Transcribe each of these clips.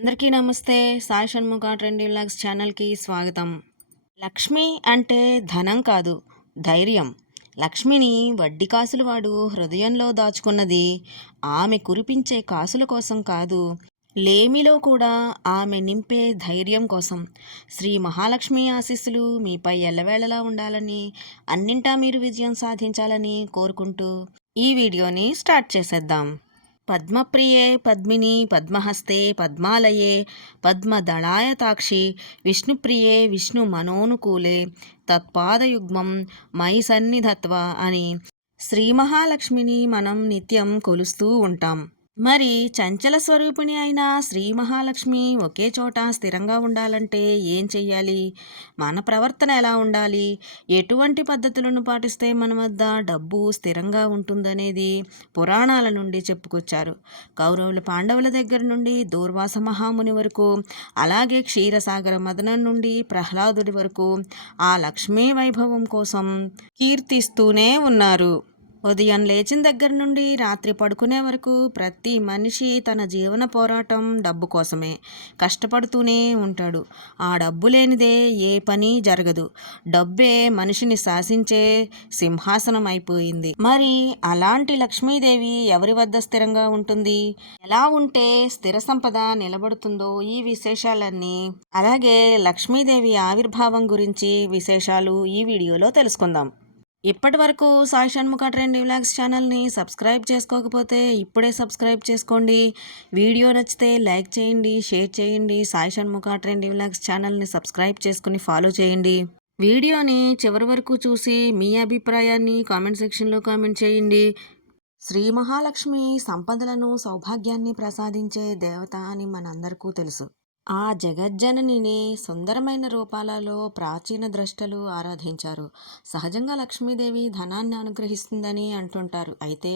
అందరికీ నమస్తే. Sai Shanmukha trendy vlogs ఛానల్కి స్వాగతం. లక్ష్మి అంటే ధనం కాదు ధైర్యం. లక్ష్మిని వడ్డీ కాసులు వాడు హృదయంలో దాచుకున్నది. ఆమె కురిపించే కాసుల కోసం కాదు లేమిలో కూడా ఆమె నింపే ధైర్యం కోసం. శ్రీ మహాలక్ష్మి ఆశీస్సులు మీపై ఎల్లవేళలా ఉండాలని అన్నింటా మీరు విజయం సాధించాలని కోరుకుంటూ ఈ వీడియోని స్టార్ట్ చేసేద్దాం. పద్మప్రియే పద్మిని పద్మహస్తే పద్మాలయే పద్మదళాయతాక్షి విష్ణుప్రియే విష్ణు మనోనుకూలే తత్పాదయుగ్మం మై సన్నిధత్వ అని శ్రీ మహాలక్ష్మిని మనం నిత్యం కొలుస్తూ ఉంటాం. మరి చంచల స్వరూపిణి అయిన శ్రీ మహాలక్ష్మి ఒకే చోట స్థిరంగా ఉండాలంటే ఏం చెయ్యాలి? మన ప్రవర్తన ఎలా ఉండాలి? ఎటువంటి పద్ధతులను పాటిస్తే మన వద్ద డబ్బు స్థిరంగా ఉంటుందనేది పురాణాల నుండి చెప్పుకొచ్చారు. కౌరవుల పాండవుల దగ్గర నుండి దూర్వాస మహాముని వరకు అలాగే క్షీరసాగర మదనం నుండి ప్రహ్లాదుడి వరకు ఆ లక్ష్మీ వైభవం కోసం కీర్తిస్తూనే ఉన్నారు. ఉదయం లేచిన దగ్గర నుండి రాత్రి పడుకునే వరకు ప్రతి మనిషి తన జీవన పోరాటం డబ్బు కోసమే. కష్టపడుతూనే ఉంటాడు. ఆ డబ్బు లేనిదే ఏ పని జరగదు. డబ్బే మనిషిని శాసించే సింహాసనం అయిపోయింది మరి అలాంటి లక్ష్మీదేవి ఎవరి వద్ద స్థిరంగా ఉంటుంది? ఎలా ఉంటే స్థిర సంపద నిలబడుతుందో ఈ విశేషాలన్నీ. అలాగే లక్ష్మీదేవి ఆవిర్భావం గురించి విశేషాలు ఈ వీడియోలో తెలుసుకుందాం. ఇప్పటి వరకు సాయి షణ్ముఖ ట్రెండ్ వ్లాగ్స్ ఛానల్ని సబ్స్క్రైబ్ చేసుకోకపోతే ఇప్పుడే సబ్స్క్రైబ్ చేసుకోండి. వీడియో నచ్చితే లైక్ చేయండి షేర్ చేయండి సాయి షణ్ముఖ ట్రెండ్ వ్లాగ్స్ ఛానల్ని సబ్స్క్రైబ్ చేసుకుని ఫాలో చేయండి. వీడియోని చివరి వరకు చూసి మీ అభిప్రాయాన్ని కామెంట్ సెక్షన్లో కామెంట్ చేయండి. శ్రీ మహాలక్ష్మి సంపదలను సౌభాగ్యాన్ని ప్రసాదించే దేవత అని మనందరికీ తెలుసు. ఆ జగజ్జననిని సుందరమైన రూపాలలో ప్రాచీన ద్రష్టలు ఆరాధించారు. సహజంగా లక్ష్మీదేవి ధనాన్ని అనుగ్రహిస్తుందని అంటుంటారు. అయితే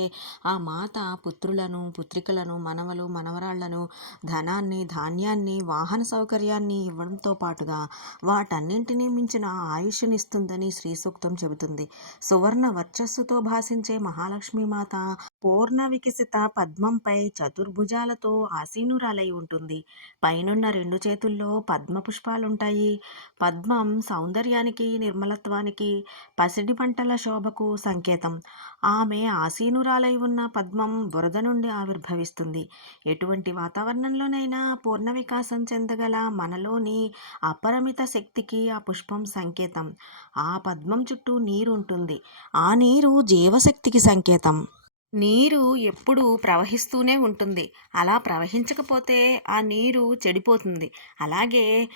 ఆ మాత పుత్రులను పుత్రికలను మనవలు మనవరాళ్ళను ధనాన్ని ధాన్యాన్ని వాహన సౌకర్యాన్ని ఇవ్వడంతో పాటుగా వాటన్నింటినీ మించిన ఆయుష్నిస్తుందని శ్రీ సూక్తం చెబుతుంది. సువర్ణ వర్చస్సుతో భాషించే మహాలక్ష్మి మాత పూర్ణ వికసిత పద్మంపై చతుర్భుజాలతో ఆసీనురాలై ఉంటుంది. పైనున్న రెండు చేతుల్లో పద్మ పుష్పాలుంటాయి పద్మం సౌందర్యానికి నిర్మలత్వానికి పసిడి పంటల శోభకు సంకేతం. ఆమె ఆసీనురాలై ఉన్న పద్మం బురద నుండి ఆవిర్భవిస్తుంది. ఎటువంటి వాతావరణంలోనైనా పూర్ణ వికాసం చెందగల మనలోని అపరిమిత శక్తికి ఆ పుష్పం సంకేతం. ఆ పద్మం చుట్టూ నీరు ఉంటుంది ఆ నీరు జీవశక్తికి సంకేతం. నీరు ఎప్పుడూ ప్రవహిస్తూనే ఉంటుంది. అలా ప్రవహించకపోతే ఆ నీరు చెడిపోతుంది. అలాగే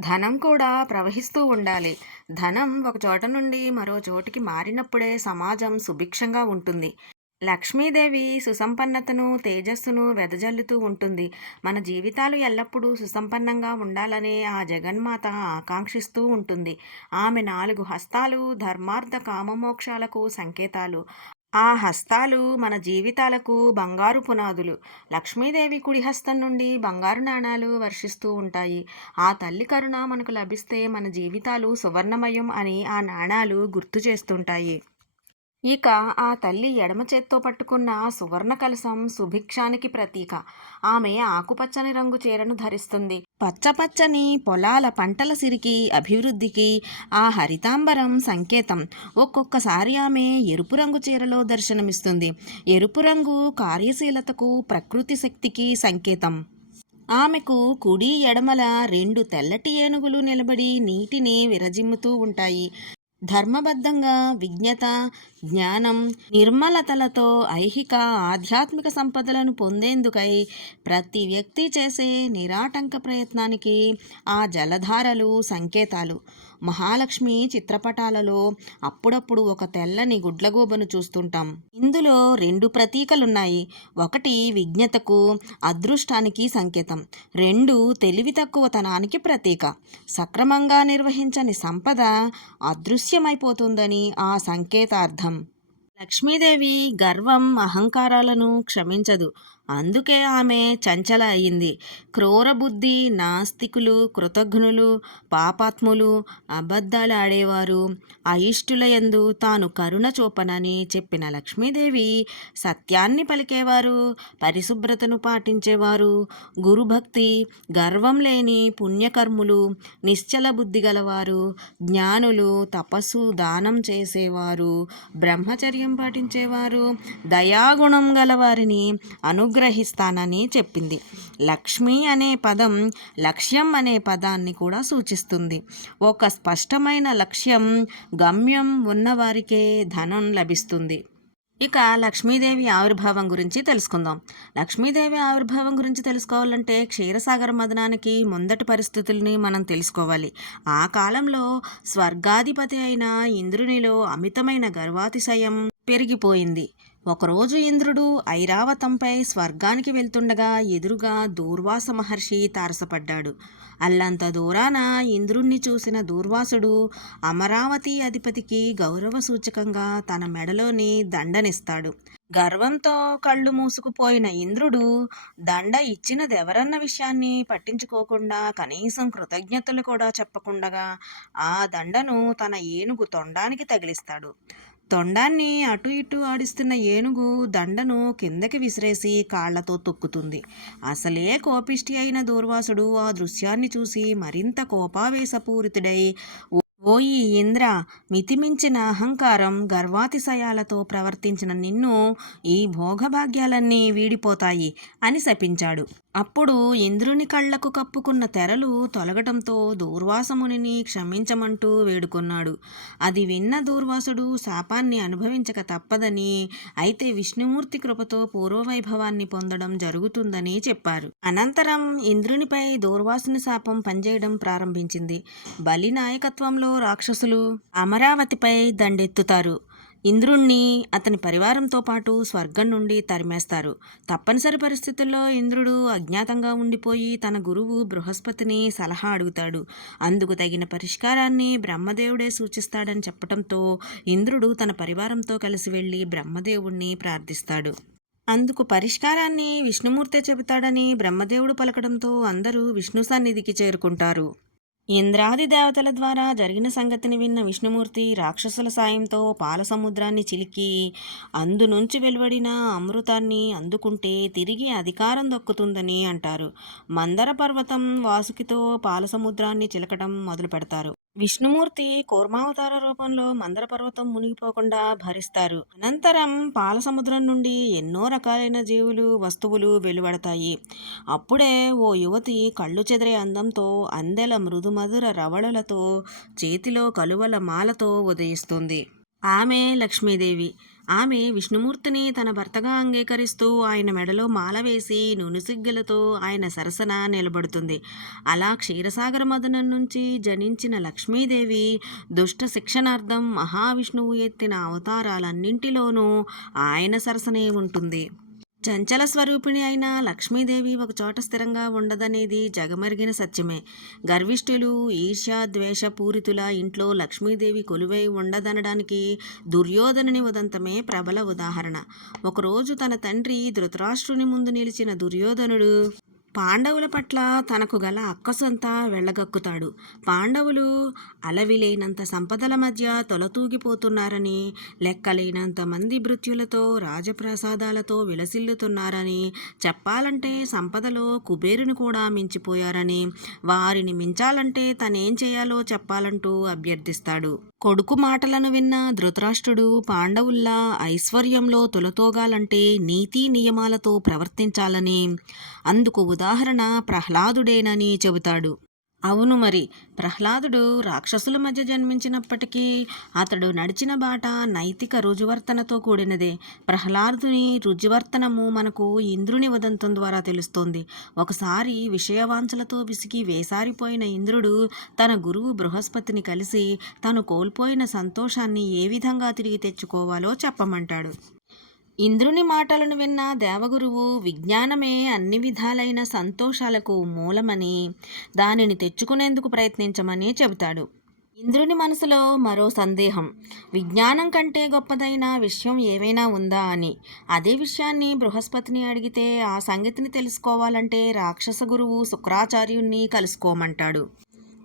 ధనం కూడా ప్రవహిస్తూ ఉండాలి. ధనం ఒక చోట నుండి మరో చోటికి మారినప్పుడే సమాజం సుభిక్షంగా ఉంటుంది. లక్ష్మీదేవి సుసంపన్నతను తేజస్సును వెదజల్లుతూ ఉంటుంది. మన జీవితాలు ఎల్లప్పుడూ సుసంపన్నంగా ఉండాలని ఆ జగన్మాత ఆకాంక్షిస్తూ ఉంటుంది. ఆమె నాలుగు హస్తాలు ధర్మార్థ కామమోక్షాలకు సంకేతాలు. ఆ హస్తాలు మన జీవితాలకు బంగారు పునాదులు. లక్ష్మీదేవి కుడి హస్తం నుండి బంగారు నాణాలు వర్షిస్తూ ఉంటాయి. ఆ తల్లి కరుణ మనకు లభిస్తే మన జీవితాలు సువర్ణమయం అని ఆ నాణాలు గుర్తు చేస్తుంటాయి. ఇక ఆ తల్లి ఎడమ చేత్తో పట్టుకున్న సువర్ణ కలశం సుభిక్షానికి ప్రతీక. ఆమె ఆకుపచ్చని రంగు చీరను ధరిస్తుంది. పచ్చపచ్చని పొలాల పంటల సిరికి అభివృద్ధికి ఆ హరితాంబరం సంకేతం. ఒక్కొక్కసారి ఆమె ఎరుపు రంగు చీరలో దర్శనమిస్తుంది. ఎరుపు రంగు కార్యశీలతకు ప్రకృతి శక్తికి సంకేతం. ఆమెకు కుడి ఎడమల రెండు తెల్లటి ఏనుగులు నిలబడి నీటిని విరజిమ్ముతూ ఉంటాయి. ధర్మబద్ధంగా విజ్ఞత జ్ఞానం నిర్మలతలతో ఐహిక ఆధ్యాత్మిక సంపదలను పొందేందుకై ప్రతి వ్యక్తి చేసే నిరాటంక ప్రయత్నానికి ఆ జలధారలు సంకేతాలు. మహాలక్ష్మి చిత్రపటాలలో అప్పుడప్పుడు ఒక తెల్లని గుడ్లగూబను చూస్తుంటాం. ఇందులో రెండు ప్రతీకలున్నాయి. ఒకటి విజ్ఞతకు అదృష్టానికి సంకేతం. రెండు తెలివి తక్కువతనానికి ప్రతీక. సక్రమంగా నిర్వహించని సంపద అదృశ్యమైపోతుందని ఆ సంకేతార్థం. లక్ష్మీదేవి గర్వం అహంకారాలను క్షమించదు. అందుకే ఆమె చంచల అయింది క్రూరబుద్ధి నాస్తికులు కృతజ్ఞులు పాపాత్ములు అబద్ధాలు ఆడేవారు. యందు తాను కరుణ చూపనని చెప్పిన లక్ష్మీదేవి సత్యాన్ని పలికేవారు పరిశుభ్రతను పాటించేవారు. గురుభక్తి గర్వం లేని పుణ్యకర్ములు నిశ్చల బుద్ధి గలవారు. జ్ఞానులు తపస్సు దానం చేసేవారు. బ్రహ్మచర్యం పాటించేవారు. దయాగుణం గలవారిని అనుగ్రహిస్తానని చెప్పింది. లక్ష్మి అనే పదం లక్ష్యం అనే పదాన్ని కూడా సూచిస్తుంది. ఒక స్పష్టమైన లక్ష్యం గమ్యం ఉన్నవారికే ధనం లభిస్తుంది. ఇక లక్ష్మీదేవి ఆవిర్భావం గురించి తెలుసుకుందాం. లక్ష్మీదేవి ఆవిర్భావం గురించి తెలుసుకోవాలంటే క్షీరసాగర మదనానికి ముందటి పరిస్థితుల్ని మనం తెలుసుకోవాలి. ఆ కాలంలో స్వర్గాధిపతి అయిన ఇంద్రునిలో అమితమైన గర్వాతిశయం పెరిగిపోయింది. ఒకరోజు ఇంద్రుడు ఐరావతంపై స్వర్గానికి వెళ్తుండగా ఎదురుగా దూర్వాస మహర్షి తారసపడ్డాడు. అల్లంత దూరాన ఇంద్రుణ్ణి చూసిన దూర్వాసుడు అమరావతి అధిపతికి గౌరవ సూచకంగా తన మెడలోని దండనిస్తాడు. గర్వంతో కళ్ళు మూసుకుపోయిన ఇంద్రుడు దండ ఇచ్చినదెవరన్న విషయాన్ని పట్టించుకోకుండా కనీసం కృతజ్ఞతలు కూడా చెప్పకుండగా ఆ దండను తన ఏనుగు తొండానికి తగిలిస్తాడు. తొండాన్ని అటు ఇటు ఆడిస్తున్న ఏనుగు దండను కిందకి విసిరేసి కాళ్ళతో తొక్కుతుంది. అసలే కోపిష్టి అయిన దూర్వాసుడు ఆ దృశ్యాన్ని చూసి మరింత కోపావేశపూరితుడై ఓయి ఇంద్ర మితిమించిన అహంకారం గర్వాతిశయాలతో ప్రవర్తించిన నిన్ను ఈ భోగభాగ్యాలన్నీ వీడిపోతాయి అని శపించాడు. అప్పుడు ఇంద్రుని కళ్ళకు కప్పుకున్న తెరలు తొలగటంతో దూర్వాసమునిని క్షమించమంటూ వేడుకున్నాడు. అది విన్న దూర్వాసుడు శాపాన్ని అనుభవించక తప్పదని అయితే విష్ణుమూర్తి కృపతో పూర్వవైభవాన్ని పొందడం జరుగుతుందని చెప్పారు. అనంతరం ఇంద్రునిపై దూర్వాసుని శాపం పనిచేయడం ప్రారంభించింది. బలి నాయకత్వంలో రాక్షసులు అమరావతిపై దండెత్తుతారు. ఇంద్రుణ్ణి అతని పరివారంతో పాటు స్వర్గం నుండి తరిమేస్తారు. తప్పనిసరి పరిస్థితుల్లో ఇంద్రుడు అజ్ఞాతంగా ఉండిపోయి తన గురువు బృహస్పతిని సలహా అడుగుతాడు. అందుకు తగిన పరిష్కారాన్ని బ్రహ్మదేవుడే సూచిస్తాడని చెప్పడంతో ఇంద్రుడు తన పరివారంతో కలిసి వెళ్ళి బ్రహ్మదేవుణ్ణి ప్రార్థిస్తాడు. అందుకు పరిష్కారాన్ని విష్ణుమూర్తే చెబుతాడని బ్రహ్మదేవుడు పలకడంతో అందరూ విష్ణు సన్నిధికి చేరుకుంటారు. ఇంద్రాది దేవతల ద్వారా జరిగిన సంగతిని విన్న విష్ణుమూర్తి రాక్షసుల సాయంతో పాల సముద్రాన్ని చిలికి అందు నుంచి వెలువడిన అమృతాన్ని అందుకుంటే తిరిగి అధికారం దక్కుతుందని అంటారు. మందర పర్వతం వాసుకితో పాల సముద్రాన్ని చిలకడం మొదలు పెడతారు విష్ణుమూర్తి కూర్మావతార రూపంలో మందర పర్వతం మునిగిపోకుండా భరిస్తారు. అనంతరం పాల సముద్రం నుండి ఎన్నో రకాలైన జీవులు వస్తువులు వెలువడతాయి. అప్పుడే ఓ యువతి కళ్ళు చెదిరే అందంతో అందెల మృదుమధుర రవళలతో చేతిలో కలువల మాలతో ఉదయిస్తుంది. ఆమె లక్ష్మీదేవి. ఆమె విష్ణుమూర్తిని తన భర్తగా అంగీకరిస్తూ ఆయన మెడలో మాల వేసి నునుసిగ్గులతో ఆయన సరసన నిలబడుతుంది. అలా క్షీరసాగర మదనం నుంచి జనించిన లక్ష్మీదేవి దుష్ట శిక్షణార్థం మహావిష్ణువు ఎత్తిన అవతారాలన్నింటిలోనూ ఆయన సరసనే ఉంటుంది. చంచల స్వరూపిణి అయిన లక్ష్మీదేవి ఒకచోట స్థిరంగా ఉండదనేది జగమరిగిన సత్యమే. గర్విష్ఠులు ఈర్ష్యా ద్వేష పూరితుల ఇంట్లో లక్ష్మీదేవి కొలువై ఉండదనడానికి దుర్యోధనుని ఉదంతమే ప్రబల ఉదాహరణ. ఒకరోజు తన తండ్రి ధృతరాష్ట్రుని ముందు నిలిచిన దుర్యోధనుడు పాండవుల పట్ల తనకు గల అక్కసంతా వెళ్ళగక్కుతాడు. పాండవులు అలవిలేనంత సంపదల మధ్య తొలతూగిపోతున్నారని లెక్కలేనంత మంది భృత్యులతో రాజప్రసాదాలతో విలసిల్లుతున్నారని చెప్పాలంటే సంపదలో కుబేరుని కూడా మించిపోయారని వారిని మించాలంటే తనేం చేయాలో చెప్పాలంటూ అభ్యర్థిస్తాడు. కొడుకు మాటలను విన్న ధృతరాష్ట్రుడు పాండవుల్లా ఐశ్వర్యంలో తొలతోగాలంటే నీతి నియమాలతో ప్రవర్తించాలని అందుకు ఉదాహరణ ప్రహ్లాదుడేనని చెబుతాడు. అవును మరి ప్రహ్లాదుడు రాక్షసుల మధ్య జన్మించినప్పటికీ అతడు నడిచిన బాట నైతిక రుజువర్తనతో కూడినదే. ప్రహ్లాదుని రుజువర్తనము మనకు ఇంద్రుని ఉదంతం ద్వారా తెలుస్తోంది. ఒకసారి విషయవాంఛలతో విసిగి వేసారిపోయిన ఇంద్రుడు తన గురువు బృహస్పతిని కలిసి తను కోల్పోయిన సంతోషాన్ని ఏ విధంగా తిరిగి తెచ్చుకోవాలో చెప్పమంటాడు. ఇంద్రుని మాటలను విన్న దేవగురువు విజ్ఞానమే అన్ని విధాలైన సంతోషాలకు మూలమని దానిని తెచ్చుకునేందుకు ప్రయత్నించమని చెబుతాడు. ఇంద్రుని మనసులో మరో సందేహం విజ్ఞానం కంటే గొప్పదైన విషయం ఏమైనా ఉందా అని. అదే విషయాన్ని బృహస్పతిని అడిగితే ఆ సంగతిని తెలుసుకోవాలంటే రాక్షస గురువు శుక్రాచార్యుణ్ణి కలుసుకోమంటాడు.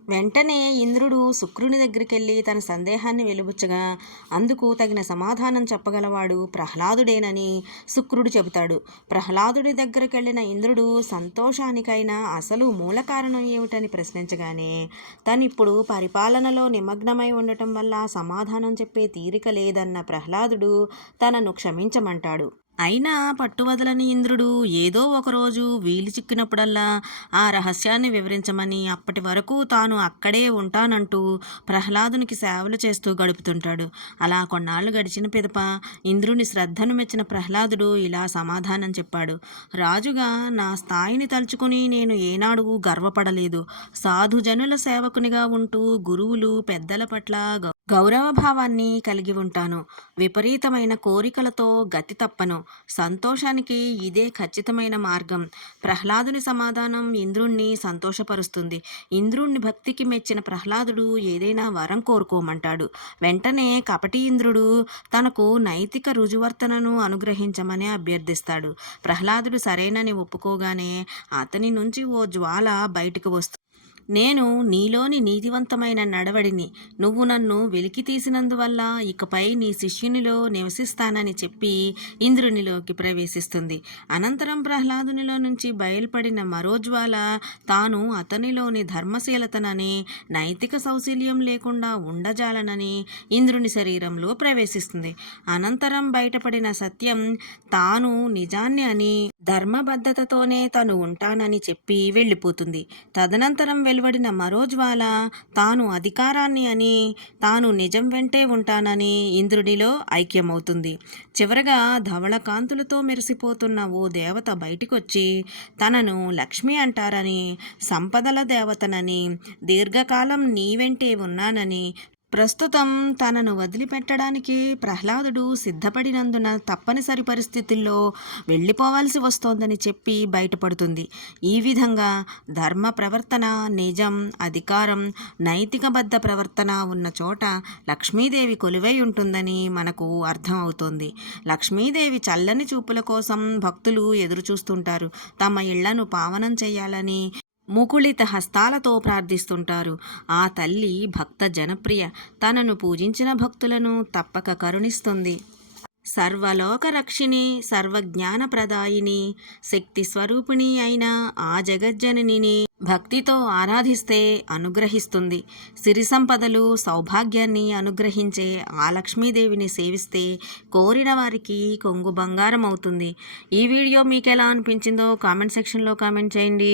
వెంటనే ఇంద్రుడు శుక్రుని దగ్గరికి వెళ్ళి తన సందేహాన్ని వెలుబుచ్చగా అందుకు తగిన సమాధానం చెప్పగలవాడు ప్రహ్లాదుడేనని శుక్రుడు చెబుతాడు. ప్రహ్లాదుడి దగ్గరికి వెళ్ళిన ఇంద్రుడు సంతోషానికైనా అసలు మూల కారణం ఏమిటని ప్రశ్నించగానే తను ఇప్పుడు పరిపాలనలో నిమగ్నమై ఉండటం వల్ల సమాధానం చెప్పే తీరిక లేదన్న ప్రహ్లాదుడు తనను క్షమించమంటాడు. అయినా పట్టువదలని ఇంద్రుడు ఏదో ఒకరోజు వీలు చిక్కినప్పుడల్లా ఆ రహస్యాన్ని వివరించమని అప్పటి వరకు తాను అక్కడే ఉంటానంటూ ప్రహ్లాదునికి సేవలు చేస్తూ గడుపుతుంటాడు. అలా కొన్నాళ్ళు గడిచిన పిదప ఇంద్రుని శ్రద్ధను మెచ్చిన ప్రహ్లాదుడు ఇలా సమాధానం చెప్పాడు. రాజుగా నా స్థాయిని తలుచుకుని నేను ఏనాడు గర్వపడలేదు. సాధుజనుల సేవకునిగా ఉంటూ గురువులు పెద్దల పట్ల గౌరవభావాన్ని గౌరవ భావాన్ని కలిగి ఉంటాను. విపరీతమైన కోరికలతో గతి తప్పను. సంతోషానికి ఇదే ఖచ్చితమైన మార్గం. ప్రహ్లాదుని సమాధానం ఇంద్రుణ్ణి సంతోషపరుస్తుంది. ఇంద్రుణ్ణి భక్తికి మెచ్చిన ప్రహ్లాదుడు ఏదైనా వరం కోరుకోమంటాడు. వెంటనే కపటి ఇంద్రుడు తనకు నైతిక రుజువర్తనను అనుగ్రహించమని అభ్యర్థిస్తాడు. ప్రహ్లాదుడు సరేనని ఒప్పుకోగానే అతని నుంచి ఓ జ్వాల బయటకు వస్తుంది. నేను నీలోని నీతివంతమైన నడవడిని. నువ్వు నన్ను వెలికి తీసినందువల్ల ఇకపై నీ శిష్యునిలో నివసిస్తానని చెప్పి ఇంద్రునిలోకి ప్రవేశిస్తుంది. అనంతరం ప్రహ్లాదునిలో నుంచి బయలుపడిన మరో జ్వాల తాను అతనిలోని ధర్మశీలతనని నైతిక సౌశీల్యం లేకుండా ఉండజాలనని ఇంద్రుని శరీరంలో ప్రవేశిస్తుంది. అనంతరం బయటపడిన సత్యం తాను నిజాన్ని అని ధర్మబద్ధతతోనే తను ఉంటానని చెప్పి వెళ్ళిపోతుంది. తదనంతరం వెలువడిన మరో జ్వాల తాను అధికారాన్ని అని తాను నిజం వెంటే ఉంటానని ఇంద్రుడిలో ఐక్యమవుతుంది. చివరగా ధవళ కాంతులతో మెరిసిపోతున్న ఓ దేవత బయటికొచ్చి తనను లక్ష్మి అంటారని సంపదల దేవతనని దీర్ఘకాలం నీ వెంటే ఉన్నానని ప్రస్తుతం తనను వదిలిపెట్టడానికి ప్రహ్లాదుడు సిద్ధపడినందున తప్పనిసరి పరిస్థితుల్లో వెళ్ళిపోవాల్సి వస్తోందని చెప్పి బయటపడుతుంది. ఈ విధంగా ధర్మ ప్రవర్తన నిజం అధికారం నైతికబద్ధ ప్రవర్తన ఉన్న చోట లక్ష్మీదేవి కొలువై ఉంటుందని మనకు అర్థమవుతోంది. లక్ష్మీదేవి చల్లని చూపుల కోసం భక్తులు ఎదురు చూస్తుంటారు తమ ఇళ్ళను పావనం చేయాలని ముకుళిత హస్తాలతో ప్రార్థిస్తుంటారు. ఆ తల్లి భక్త జనప్రియ. తనను పూజించిన భక్తులను తప్పక కరుణిస్తుంది. సర్వలోక రక్షిణి సర్వజ్ఞాన ప్రదాయిని శక్తి స్వరూపిణి అయిన ఆ జగజ్జననిని భక్తితో ఆరాధిస్తే అనుగ్రహిస్తుంది. సిరి సంపదలు సౌభాగ్యాన్ని అనుగ్రహించే ఆ లక్ష్మీదేవిని సేవిస్తే కోరిన వారికి కొంగు బంగారం అవుతుంది ఈ వీడియో మీకు ఎలా అనిపించిందో కామెంట్ సెక్షన్లో కామెంట్ చేయండి.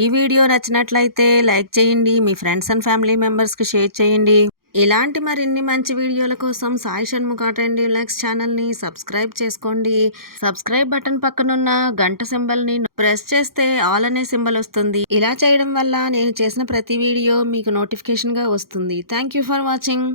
ఈ వీడియో నచ్చినట్లయితే లైక్ చేయండి మీ ఫ్రెండ్స్ అండ్ ఫ్యామిలీ మెంబర్స్కి షేర్ చేయండి. ఇలాంటి మరిన్ని మంచి వీడియోల కోసం సాయి షణ్ముఖ అండ్ లైక్స్ ఛానల్ని సబ్స్క్రైబ్ చేసుకోండి. సబ్స్క్రైబ్ బటన్ పక్కనున్న గంట సింబల్ని ప్రెస్ చేస్తే ఆల్ అనే సింబల్ వస్తుంది. ఇలా చేయడం వల్ల నేను చేసిన ప్రతి వీడియో మీకు నోటిఫికేషన్గా వస్తుంది. Thank you for watching.